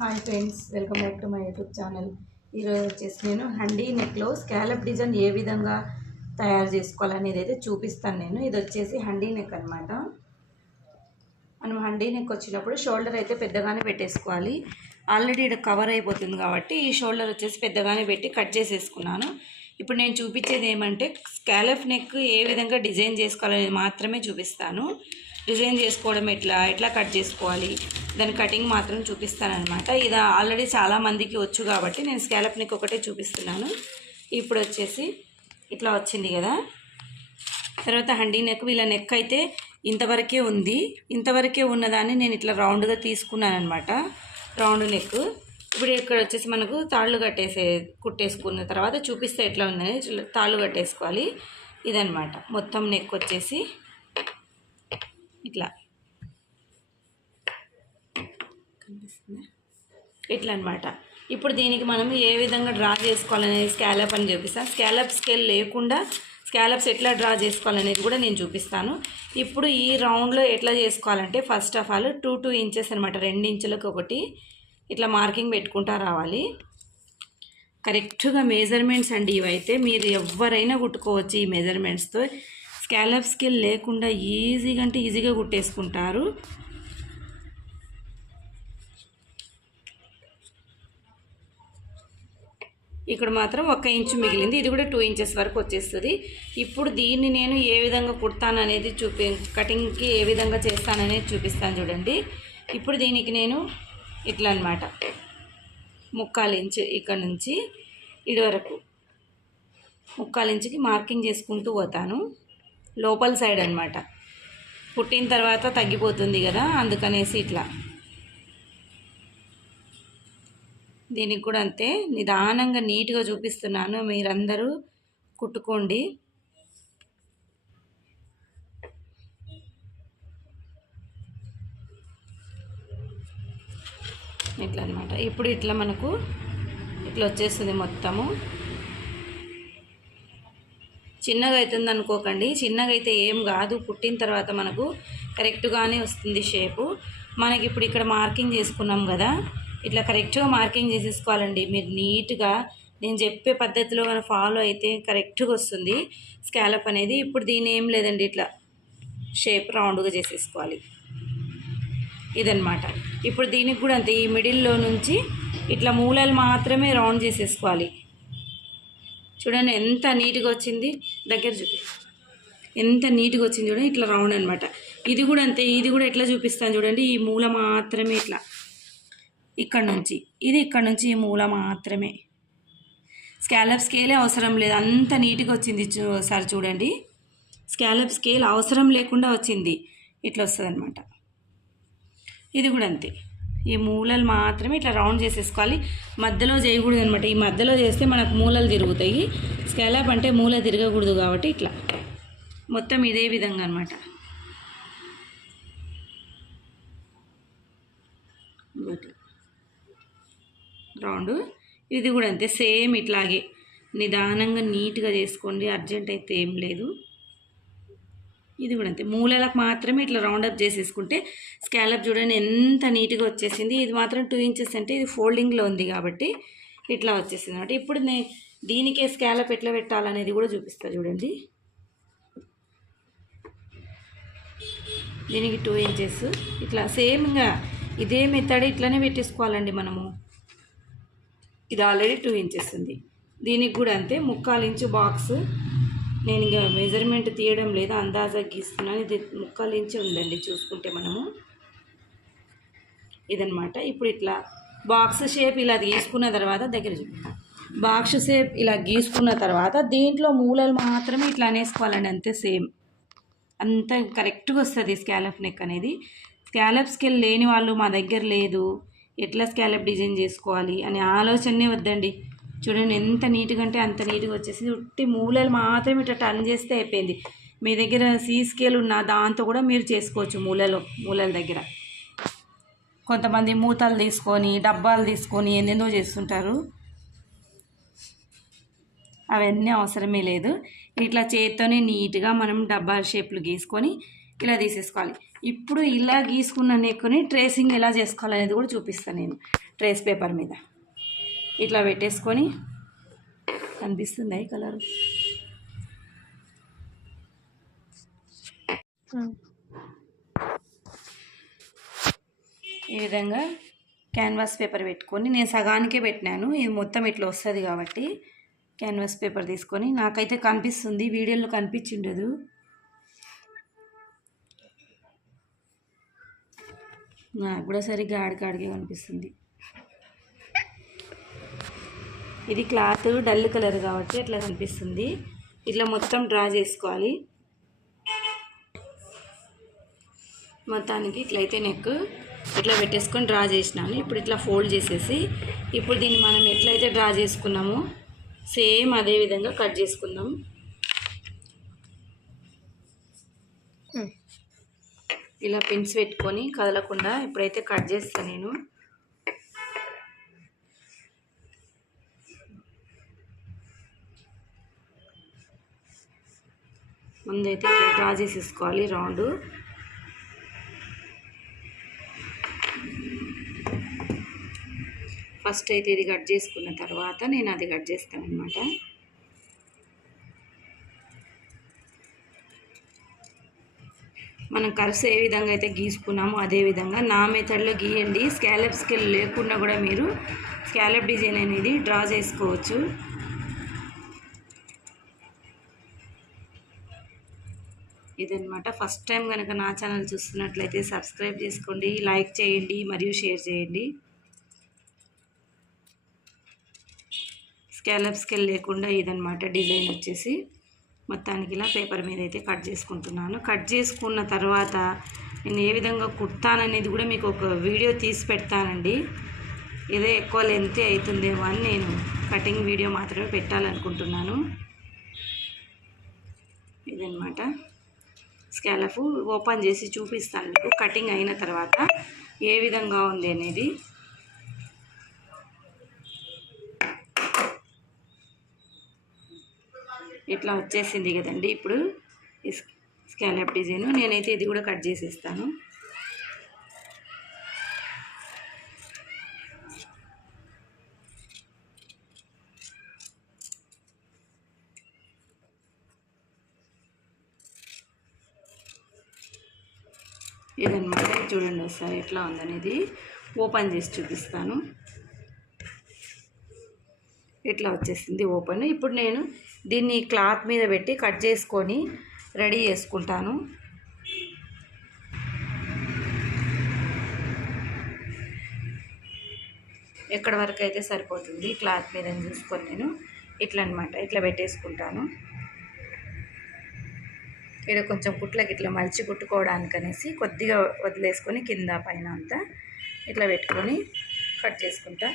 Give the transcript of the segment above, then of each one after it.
Hi friends, welcome back to my YouTube channel. ఈరోజు వచ్చేసి నేను హండీ నెక్లో స్కాలప్ డిజైన్ ఏ విధంగా తయారు చేసుకోవాలనేది అయితే చూపిస్తాను. ఇది వచ్చేసి హండీ నెక్ అనమాట. మనం హండీ నెక్ వచ్చినప్పుడు షోల్డర్ అయితే పెద్దగానే పెట్టేసుకోవాలి. ఆల్రెడీ ఇక్కడ కవర్ అయిపోతుంది కాబట్టి ఈ షోల్డర్ వచ్చేసి పెద్దగానే పెట్టి కట్ చేసేసుకున్నాను. ఇప్పుడు నేను చూపించేది ఏమంటే స్కాలప్ నెక్ ఏ విధంగా డిజైన్ చేసుకోవాలనేది మాత్రమే చూపిస్తాను. డిజైన్ చేసుకోవడం ఎట్లా కట్ చేసుకోవాలి దాని కటింగ్ మాత్రం చూపిస్తానమాట. ఇది ఆల్రెడీ చాలామందికి వచ్చు కాబట్టి నేను స్కాలప్ నెక్ ఒకటే చూపిస్తున్నాను. ఇప్పుడు వచ్చేసి ఇట్లా వచ్చింది కదా. తర్వాత హండీ నెక్, వీళ్ళ నెక్ అయితే ఇంతవరకే ఉంది. ఇంతవరకే ఉన్నదాన్ని నేను ఇట్లా రౌండ్గా తీసుకున్నాను అనమాట, రౌండ్ నెక్. ఇప్పుడు ఇక్కడ వచ్చేసి మనకు తాళ్ళు కుట్టేసుకున్న తర్వాత చూపిస్తే ఎట్లా ఉందని తాళ్ళు కట్టేసుకోవాలి. ఇదనమాట మొత్తం నెక్ వచ్చేసి ఇట్లా కనిపిస్తుంది, ఇట్లా అనమాట. ఇప్పుడు దీనికి మనం ఏ విధంగా డ్రా చేసుకోవాలనేది స్కాలప్ అని చూపిస్తాను. స్కాలప్ స్కేల్ లేకుండా స్కాలప్స్ ఎట్లా డ్రా చేసుకోవాలనేది కూడా నేను చూపిస్తాను. ఇప్పుడు ఈ రౌండ్లో ఎట్లా చేసుకోవాలంటే ఫస్ట్ ఆఫ్ ఆల్ 2 ఇంచెస్ అనమాట, 2 ఇంచులకు ఒకటి ఇట్లా మార్కింగ్ పెట్టుకుంటా రావాలి. కరెక్ట్గా మెజర్మెంట్స్ అండి ఇవైతే. మీరు ఎవరైనా కుట్టుకోవచ్చు ఈ మెజర్మెంట్స్తో. స్కాలప్ స్కేల్ లేకుండా ఈజీగా అంటే ఈజీగా కుట్టేసుకుంటారు. ఇక్కడ మాత్రం 1 ఇంచు మిగిలింది, ఇది కూడా 2 ఇంచెస్ వరకు వచ్చేస్తుంది. ఇప్పుడు దీన్ని నేను ఏ విధంగా కుడతాననేది కటింగ్కి ఏ విధంగా చేస్తాననేది చూపిస్తాను చూడండి. ఇప్పుడు దీనికి నేను ఇట్లా అనమాట 3/4 ఇంచు ఇక్కడ నుంచి ఇటు వరకు 3/4 ఇంచుకి మార్కింగ్ చేసుకుంటూ పోతాను. లోపల సైడ్ అనమాట, కుట్టిన తర్వాత తగ్గిపోతుంది కదా, అందుకనేసి ఇట్లా. దీనికి కూడా అంతే, నిదానంగా నీట్గా చూపిస్తున్నాను, మీరందరూ కుట్టుకోండి. ఇట్లా అనమాట. ఇప్పుడు ఇట్లా మనకు ఇట్లా వచ్చేస్తుంది మొత్తము. చిన్నగా అవుతుంది అనుకోకండి, చిన్నగా అయితే ఏం కాదు, కుట్టిన తర్వాత మనకు కరెక్ట్గానే వస్తుంది షేపు. మనకి ఇప్పుడు ఇక్కడ మార్కింగ్ చేసుకున్నాం కదా, ఇట్లా కరెక్ట్గా మార్కింగ్ చేసేసుకోవాలండి. మీరు నీట్గా నేను చెప్పే పద్ధతిలో మనం ఫాలో అయితే కరెక్ట్గా వస్తుంది స్కాలప్ అనేది. ఇప్పుడు దీని ఏం లేదండి, ఇట్లా షేప్ రౌండ్గా చేసేసుకోవాలి, ఇదనమాట. ఇప్పుడు దీనికి కూడా అంతే, ఈ మిడిల్లో నుంచి ఇట్లా మూలలు మాత్రమే రౌండ్ చేసేసుకోవాలి. చూడండి ఎంత నీట్గా వచ్చింది, దగ్గర చూపి, ఎంత నీట్గా వచ్చింది చూడండి, ఇట్లా రౌండ్ అనమాట. ఇది కూడా అంతే, ఇది కూడా ఎట్లా చూపిస్తాను చూడండి. ఈ మూల మాత్రమే ఇట్లా ఇక్కడ నుంచి, ఇది ఇక్కడ నుంచి ఈ మూల మాత్రమే. స్కాలప్ స్కేలే అవసరం లేదు, అంత నీట్గా వచ్చింది. ఒకసారి చూడండి, స్కాలప్ స్కేల్ అవసరం లేకుండా వచ్చింది, ఇట్లా వస్తుంది అనమాట. ఇది కూడా అంతే, ఈ మూలలు మాత్రమే ఇట్లా రౌండ్ చేసేసుకోవాలి. మధ్యలో చేయకూడదు అనమాట, ఈ మధ్యలో చేస్తే మనకు మూలలు తిరుగుతాయి. స్కాలప్ అంటే మూల తిరగకూడదు కాబట్టి ఇట్లా మొత్తం ఇదే విధంగా అనమాట. రౌండ్ ఇది కూడా అంతే, సేమ్ ఇట్లాగే నిదానంగా నీట్గా చేసుకోండి, అర్జెంట్ అయితే ఏం లేదు. ఇది కూడా అంతే, మూలలకు మాత్రమే ఇట్లా రౌండప్ చేసేసుకుంటే స్కాలప్ చూడండి ఎంత నీట్గా వచ్చేసింది. ఇది మాత్రం 2 ఇంచెస్ అంటే ఇది ఫోల్డింగ్లో ఉంది కాబట్టి ఇట్లా వచ్చేసింది అనమాట. ఇప్పుడు దీనికే స్కాలప్ ఎట్లా పెట్టాలనేది కూడా చూపిస్తా చూడండి. దీనికి 2 ఇంచెస్ ఇట్లా సేమ్గా ఇదే మెథడ్ ఇట్లానే పెట్టేసుకోవాలండి మనము. ఇది ఆల్రెడీ 2 ఇంచెస్ ఉంది, దీనికి కూడా అంతే 3/4 ఇంచు బాక్స్. నేను ఇంకా మెజర్మెంట్ తీయడం లేదు, అందాజా గీస్తున్నాను. ఇది 3/4 ఇంచు ఉందండి చూసుకుంటే మనము, ఇదనమాట. ఇప్పుడు ఇట్లా బాక్స్ షేప్ ఇలా గీసుకున్న తర్వాత దగ్గర బాక్స్ షేప్ ఇలా గీసుకున్న తర్వాత దీంట్లో మూలలు మాత్రమే ఇట్లా అనేసుకోవాలండి, అంతే సేమ్. అంత కరెక్ట్గా వస్తుంది స్కాలప్ నెక్ అనేది. స్కాలప్ స్కేల్ లేని వాళ్ళు మా దగ్గర లేదు, ఎట్లా స్కాలప్ డిజైన్ చేసుకోవాలి అనే ఆలోచనే వద్దండి. చూడండి ఎంత నీట్గా అంటే అంత నీట్గా వచ్చేసింది. ఉట్టి మూలలు మాత్రమే ఇట్లా టర్న్ చేస్తే అయిపోయింది. మీ దగ్గర సీ స్కేల్ ఉన్న దాంతో కూడా మీరు చేసుకోవచ్చు. మూలల దగ్గర కొంతమంది మూతలు తీసుకొని డబ్బాలు తీసుకొని ఏందేందో చేస్తుంటారు, అవన్నీ అవసరమే లేదు. ఇట్లా చేత్తోనే నీట్గా మనం డబ్బా షేప్లు గీసుకొని ఇలా తీసేసుకోవాలి. ఇప్పుడు ఇలా గీసుకున్న నెక్కుని ట్రేసింగ్ ఎలా చేసుకోవాలనేది కూడా చూపిస్తాను నేను. ట్రేస్ పేపర్ మీద ఇట్లా పెట్టేసుకొని, కనిపిస్తుంది ఈ కలరు. ఈ విధంగా క్యాన్వాస్ పేపర్ పెట్టుకొని, నేను సగానికే పెట్టినాను, ఇది మొత్తం ఇట్లా వస్తుంది కాబట్టి క్యాన్వాస్ పేపర్ తీసుకొని, నాకైతే కనిపిస్తుంది, వీడియోలో కనిపించిండదు. నాకు కూడా సరిగ్గా ఆడికాడికే కనిపిస్తుంది. ఇది క్లాత్ డల్ కలర్ కాబట్టి ఇట్లా కనిపిస్తుంది. ఇట్లా మొత్తం డ్రా చేసుకోవాలి. మొత్తానికి ఇట్లయితే నెక్ ఇట్లా పెట్టేసుకొని డ్రా చేసినాను. ఇప్పుడు ఇట్లా ఫోల్డ్ చేసేసి, ఇప్పుడు దీన్ని మనం ఎట్లయితే డ్రా చేసుకున్నామో సేమ్ అదే విధంగా కట్ చేసుకుందాం. ఇలా పిన్స్ పెట్టుకొని కదలకుండా ఇప్పుడైతే కట్ చేస్తాను నేను. ముందైతే ఇట్లా డ్రా చేసేసుకోవాలి రౌండ్. ఫస్ట్ అయితే ఇది కట్ చేసుకున్న తర్వాత నేను అది కట్ చేస్తాను అనమాట. మనం కర్వ్స్ ఏ విధంగా అయితే గీసుకున్నామో అదే విధంగా నా మెథడ్లో గీయండి. స్కాలప్ స్కేల్ లేకుండా కూడా మీరు స్కాలప్ డిజైన్ అనేది డ్రా చేసుకోవచ్చు. ఇదన్నమాట. ఫస్ట్ టైం కనుక నా ఛానల్ చూస్తున్నట్లయితే సబ్స్క్రైబ్ చేసుకోండి, లైక్ చేయండి మరియు షేర్ చేయండి. స్కాలప్ స్కేల్ లేకుండా ఇదన్నమాట డిజైన్ వచ్చేసి. మొత్తానికి ఇలా పేపర్ మీద అయితే కట్ చేసుకుంటున్నాను. కట్ చేసుకున్న తర్వాత నేను ఏ విధంగా కుడతాననేది కూడా మీకు ఒక వీడియో తీసి పెడతానండి. ఇదే ఎక్కువ లెంత్ అవుతుందేమో అని నేను కటింగ్ వీడియో మాత్రమే పెట్టాలనుకుంటున్నాను. ఇదన్నమాట. స్కాలప్ ఓపెన్ చేసి చూపిస్తాను మీకు కటింగ్ అయిన తర్వాత ఏ విధంగా ఉంది అనేది. ఇట్లా వచ్చేసింది కదండి ఇప్పుడు స్కాలప్ డిజైన్. నేనైతే ఇది కూడా కట్ చేసేస్తాను. ఇదన్నమాట. చూడండి ఒకసారి ఎట్లా ఉందనేది ఓపెన్ చేసి చూపిస్తాను. ఇట్లా వచ్చేసింది ఓపెన్. ఇప్పుడు నేను దీన్ని క్లాత్ మీద పెట్టి కట్ చేసుకొని రెడీ చేసుకుంటాను. ఎక్కడ వరకు అయితే సరిపోతుంది క్లాత్ మీద చూసుకొని నేను ఇట్లా అనమాట ఇట్లా పెట్టేసుకుంటాను. ఇక్కడ కొంచెం కుట్లకి ఇట్లా మలిచి కుట్టుకోవడానికి అనేసి కొద్దిగా వదిలేసుకొని కింద పైన అంతా ఇట్లా పెట్టుకొని కట్ చేసుకుంటా.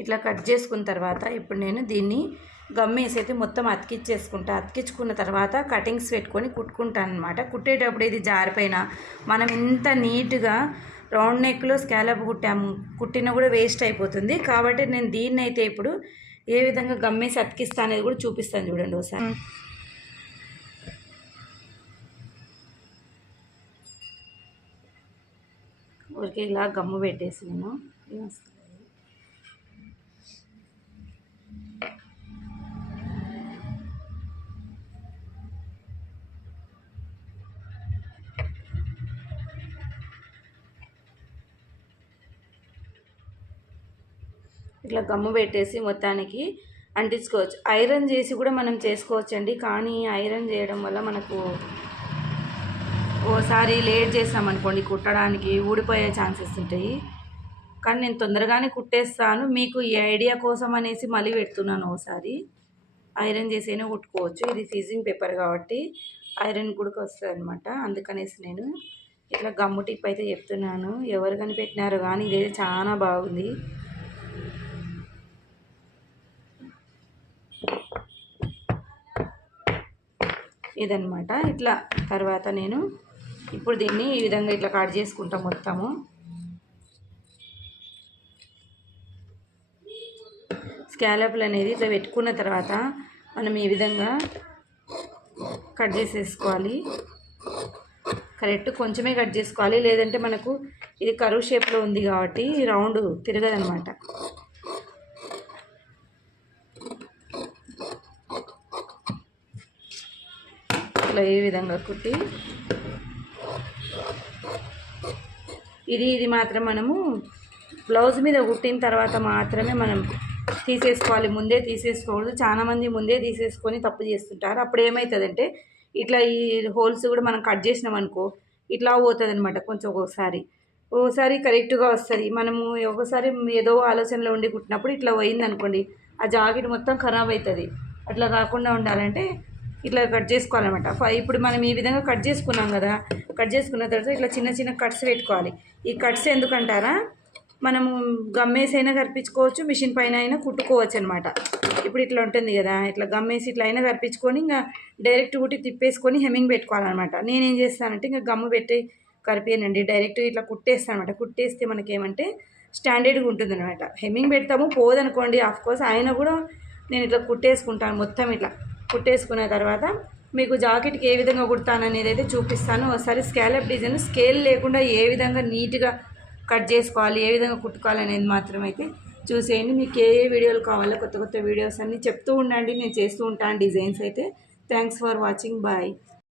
ఇట్లా కట్ చేసుకున్న తర్వాత ఇప్పుడు నేను దీన్ని గమ్మేసి అయితే మొత్తం అతికిచ్చేసుకుంటా. అతికించుకున్న తర్వాత కటింగ్స్ పెట్టుకొని కుట్టుకుంటాను అనమాట. కుట్టేటప్పుడు ఇది జారిపోయిన మనం ఇంత నీట్గా రౌండ్ నెక్లో స్కాలప్ కుట్టినా కూడా వేస్ట్ అయిపోతుంది. కాబట్టి నేను దీన్ని అయితే ఇప్పుడు ఏ విధంగా గమ్మేసి అతికిస్తా అనేది కూడా చూపిస్తాను చూడండి ఒకసారి. ఊరికే ఇలా గమ్ము పెట్టేసి నేను ఇట్లా గమ్ము పెట్టేసి మొత్తానికి అంటించుకోవచ్చు. ఐరన్ చేసి కూడా మనం చేసుకోవచ్చండి. కానీ ఐరన్ చేయడం వల్ల మనకు ఓసారి లేట్ చేసామనుకోండి కుట్టడానికి ఊడిపోయే ఛాన్సెస్ ఉంటాయి. కానీ నేను తొందరగానే కుట్టేస్తాను. మీకు ఈ ఐడియా కోసం అనేసి మళ్ళీ పెడుతున్నాను. ఒకసారి ఐరన్ చేసైనా కుట్టుకోవచ్చు. ఇది ఫిజింగ్ పేపర్ కాబట్టి ఐరన్ కూడా వస్తుంది అనమాట. అందుకనేసి నేను ఇట్లా గమ్ము టిప్ అయితే చెప్తున్నాను. ఎవరు కనిపెట్టినారు కానీ ఇదైతే చాలా బాగుంది. ఇదన్నమాట. ఇట్లా తర్వాత నేను ఇప్పుడు దీన్ని ఈ విధంగా ఇట్లా కట్ చేసుకుంటాం మొత్తము. స్కాలప్లు అనేది ఇట్లా పెట్టుకున్న తర్వాత మనం ఈ విధంగా కట్ చేసేసుకోవాలి. కరెక్ట్ కొంచెమే కట్ చేసుకోవాలి, లేదంటే మనకు ఇది కర్వ్ షేప్లో ఉంది కాబట్టి రౌండ్ తిరగదనమాట. ఇట్లా ఈ విధంగా కుట్టి ఇది మాత్రం మనము బ్లౌజ్ మీద కుట్టిన తర్వాత మాత్రమే మనం తీసేసుకోవాలి, ముందే తీసేసుకోకూడదు. చాలామంది ముందే తీసేసుకొని తప్పు చేస్తుంటారు. అప్పుడు ఏమవుతుందంటే ఇట్లా ఈ హోల్స్ కూడా మనం కట్ చేసినాం అనుకో ఇట్లా పోతుంది అనమాట. కొంచెం ఒక్కోసారి కరెక్ట్గా వస్తుంది. మనము ఒకసారి ఏదో ఆలోచనలో ఉండి కుట్టినప్పుడు ఇట్లా పోయింది అనుకోండి, ఆ జాకెట్ మొత్తం ఖరాబ్ అవుతుంది. అట్లా కాకుండా ఉండాలంటే ఇట్లా కట్ చేసుకోవాలన్నమాట. ఇప్పుడు మనం ఈ విధంగా కట్ చేసుకున్నాం కదా, కట్ చేసుకున్న తర్వాత ఇట్లా చిన్న చిన్న కట్స్ పెట్టుకోవాలి. ఈ కట్స్ ఎందుకంటారా, మనము గమ్మేసి అయినా కరిపించుకోవచ్చు, మిషన్ పైన అయినా కుట్టుకోవచ్చు అనమాట. ఇప్పుడు ఇట్లా ఉంటుంది కదా, ఇట్లా గమ్మేసి ఇట్లా అయినా కరిపించుకొని ఇంకా డైరెక్ట్ కుట్టి తిప్పేసుకొని హెమ్మింగ్ పెట్టుకోవాలన్నమాట. నేనేం చేస్తానంటే ఇంకా గమ్ము పెట్టి కరిపేనండి, డైరెక్ట్ ఇట్లా కుట్టేస్తాను అనమాట. కుట్టేస్తే మనకేమంటే స్టాండర్డ్గా ఉంటుంది అనమాట. హెమ్మింగ్ పెడతాము పోదనుకోండి, ఆఫ్కోర్స్ అయినా కూడా నేను ఇట్లా కుట్టేసుకుంటాను. మొత్తం ఇట్లా కుట్టేసుకున్న తర్వాత మీకు జాకెట్కి ఏ విధంగా కుడతాను అనేది అయితే చూపిస్తాను. ఒకసారి స్కాలప్ డిజైన్ స్కేల్ లేకుండా ఏ విధంగా నీట్గా కట్ చేసుకోవాలి, ఏ విధంగా కుట్టుకోవాలి అనేది మాత్రం అయితే చూసేయండి. మీకు ఏ వీడియోలు కావాలో కొత్త కొత్త వీడియోస్ అన్నీ చెప్తూ ఉండండి, నేను చేస్తూ ఉంటాను డిజైన్స్ అయితే. Thanks for watching, bye.